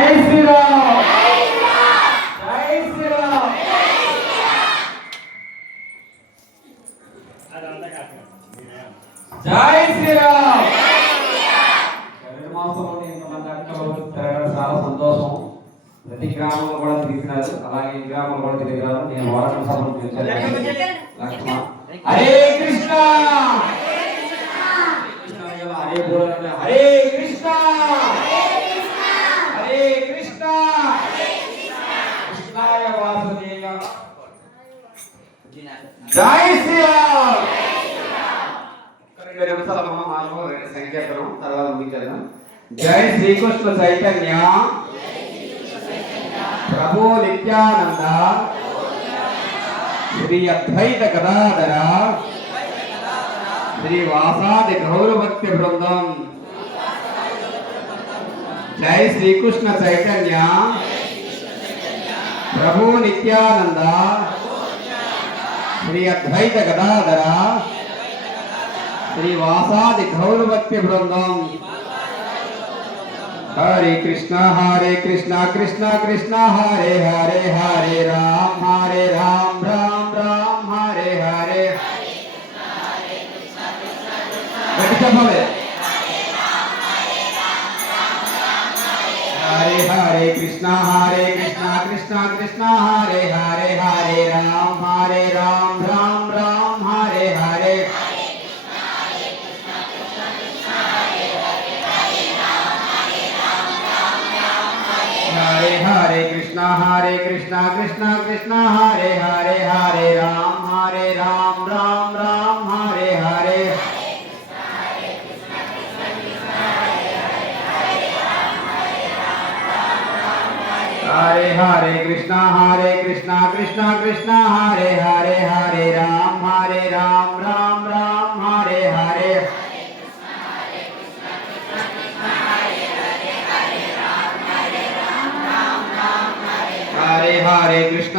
జై శ్రీరామ్ జై శ్రీరామ్. జై శ్రీరామ్. మాసంలో ఇంతమంది అక్కలు తిరగడం చాలా సంతోషం. ప్రతి గ్రామంలో కూడా తిరిగినారు, అలాగే ఈ గ్రామంలో కూడా తిరిగినారు. నేను వారం సభను లక్ష్మణ హరే కృష్ణ హరే బోల హరే కృష్ణ హరే కృష్ణ కృష్ణాయ వాసుదేవ. జై శ్రీరామ్. సంకేతనం తర్వాత ముగించేద్దాం. జై శ్రీకృష్ణ చైతన్య ప్రభు నిత్యానంద శ్రీ అద్వైత గదాధర శ్రీ వాసాది గౌరభక్తి బృందం. జై శ్రీకృష్ణ చైతన్య ప్రభు నిత్యానంద శ్రీ అద్వైత గదాధర శ్రీ వాసాది గౌరభక్తి బృందం. హరే కృష్ణ కృష్ణ కృష్ణ హరే హరే హరే రామ రామ రామ హరే హరే. హరే హరే కృష్ణ కృష్ణ కృష్ణ హరే హరే హరే రామ రామ రామ హరే హరే. హరే కృష్ణ కృష్ణ కృష్ణ హరే హరే హరే రామ రామ రామ హరే హరే. హరే కృష్ణ కృష్ణ కృష్ణ హరే హరే హరే రామ రామ హరే హరే. హరే కృష్ణ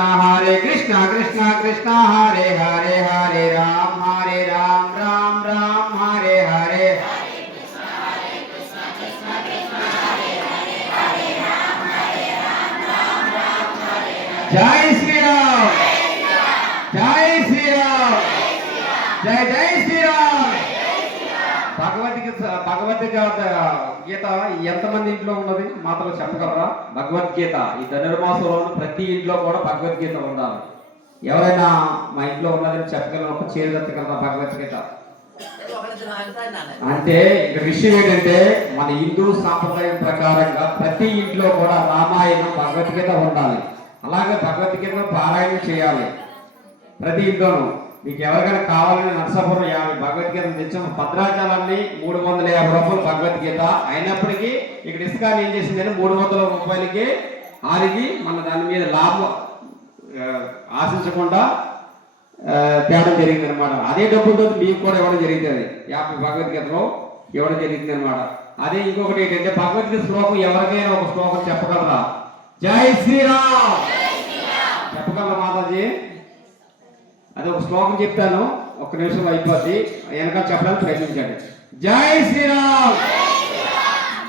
కృష్ణ కృష్ణ హరే హరే హరే రామ రామ హరే హరే. జై శ్రీరామ్ జై శ్రీరామ్ జై జై శ్రీరామ్. భగవద్గీత గీత ఎంతమంది ఇంట్లో ఉన్నది మాత్రం చెప్పగలరా? భగవద్గీత ఈ ధనుర్మాసంలో ప్రతి ఇంట్లో కూడా భగవద్గీత ఉండాలి. ఎవరైనా మా ఇంట్లో ఉన్నదని చెప్పగలరు? ఒక చేరుదెత్తగలరా భగవద్గీత? అంటే ఇక విషయం ఏంటంటే మన హిందూ సాంప్రదాయం ప్రకారంగా ప్రతి ఇంట్లో కూడా రామాయణం భగవద్గీత ఉండాలి. అలాగే భగవద్గీత పారాయణం చేయాలి ప్రతి ఇంట్లోనూ. మీకు ఎవరికైనా కావాలని నరసాపురం 50 భగవద్గీత తెచ్చాము. భద్రాచలాన్ని 350 రూపాయలు భగవద్గీత అయినప్పటికీ ఇక్కడ ఇస్కాన్ ఏం చేసిందని 300 రూపాయలకి ఆరిగి మన దాని మీద లాభం ఆశించకుండా తేడం జరిగింది అనమాట. అదే డబ్బులతో మీకు కూడా ఇవ్వడం జరుగుతుంది. 50 భగవద్గీతలో ఇవ్వడం జరిగింది అనమాట. అదే ఇంకొకటి ఏంటంటే భగవద్గీత శ్లోకం ఎవరికైనా ఒక శ్లోకం చెప్పగలరా? జై శ్రీరామ్ చెప్పగలరా మాతాజీ? అది ఒక శ్లోకం చెప్తాను, ఒక్క నిమిషం అయిపోద్ది, వెనకాల చెప్పడానికి ప్రయత్నించండి. జై శ్రీరామ్.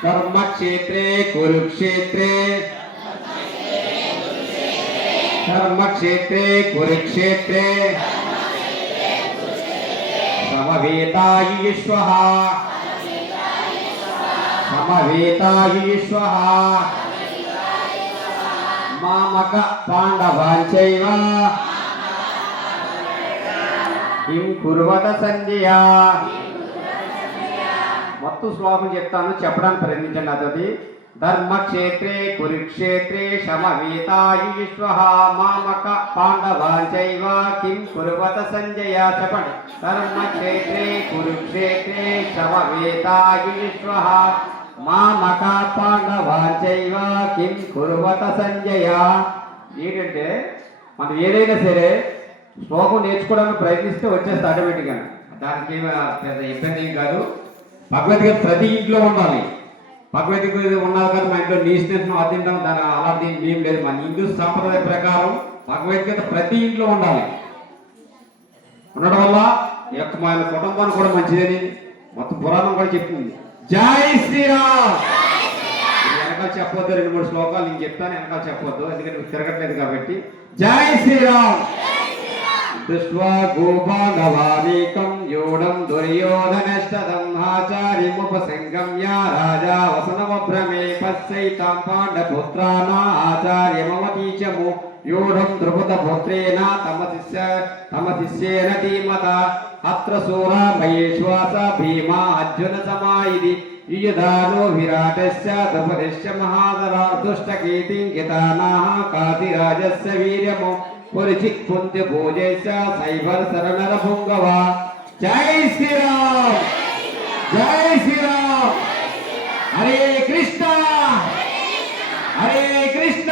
ధర్మక్షేత్రే కురుక్షేత్రే ధర్మక్షేత్రే కురుక్షేత్రే సమవేతాయుష్వః సమవేతాయుష్వః మామక పాండవాంచైవ కిం కుర్వత సంజయ. మొత్తం శ్లోకం చెప్తాను, చెప్పడానికి ప్రయత్నించండి. అదొకటి ధర్మక్షేత్రే కురుక్షేత్రే సమవేతాయుష్వః మామక పాండవాంచైవ కిం కుర్వత సంజయ. చెప్పండి. ధర్మక్షేత్రే కురుక్షేత్రే సమవేతాయుష్వః మామక పాండవాంచైవ కిం కుర్వత సంజయ. ఏంటంటే మనం ఏదైనా సరే శ్లోకం నేర్చుకోవడానికి ప్రయత్నిస్తే వచ్చేస్తే ఆటోమేటిక్గా, దానికి పెద్ద ఇబ్బంది ఏం కాదు. భగవద్గీత ప్రతి ఇంట్లో ఉండాలి. భగవద్గీత ఉన్నారు కదా మా ఇంట్లో నీ స్నేహం అది తింటాం, దాని అలాంటి ఏం లేదు. మన హిందూ సాంప్రదాయ ప్రకారం భగవద్గీత ప్రతి ఇంట్లో ఉండాలి. ఉండడం వల్ల మన కుటుంబానికి కూడా మంచిదని మొత్తం పురాణం కూడా చెప్తుంది. జై శ్రీరామ్. వెనకాల చెప్పొద్దు, 2-3 శ్లోకాలు నేను చెప్తాను, వెనకాల చెప్పొద్దు, ఎందుకంటే నువ్వు తిరగట్లేదు కాబట్టి. జై శ్రీరామ్. దృష్ట్వా గోపాండవానీకం యూఢం దుర్యోధనష్టదం ఆచార్యముపసంగమ్య రాజా వసనమభ్రమే పశ్యైతాం పాండపుత్రానాచార్యమవతీచము యూఢం ద్రుపదపుత్రేణ తమ శిష్యేన ధీమత అత్ర శూరా మహేశ్వాస భీమా అర్జున సమాయిది యుయుధానో విరాటస్య ద్రౌపదస్య మహాదరా దుష్టకీర్తింకితానాః కాశీరాజస్య వీర్యము పురిచిత్ కుంతి భోజస్య సైబర్ శరణర పుంగవ. జై శ్రీరామ్. జై శ్రీరామ్. హరే కృష్ణ హరే కృష్ణ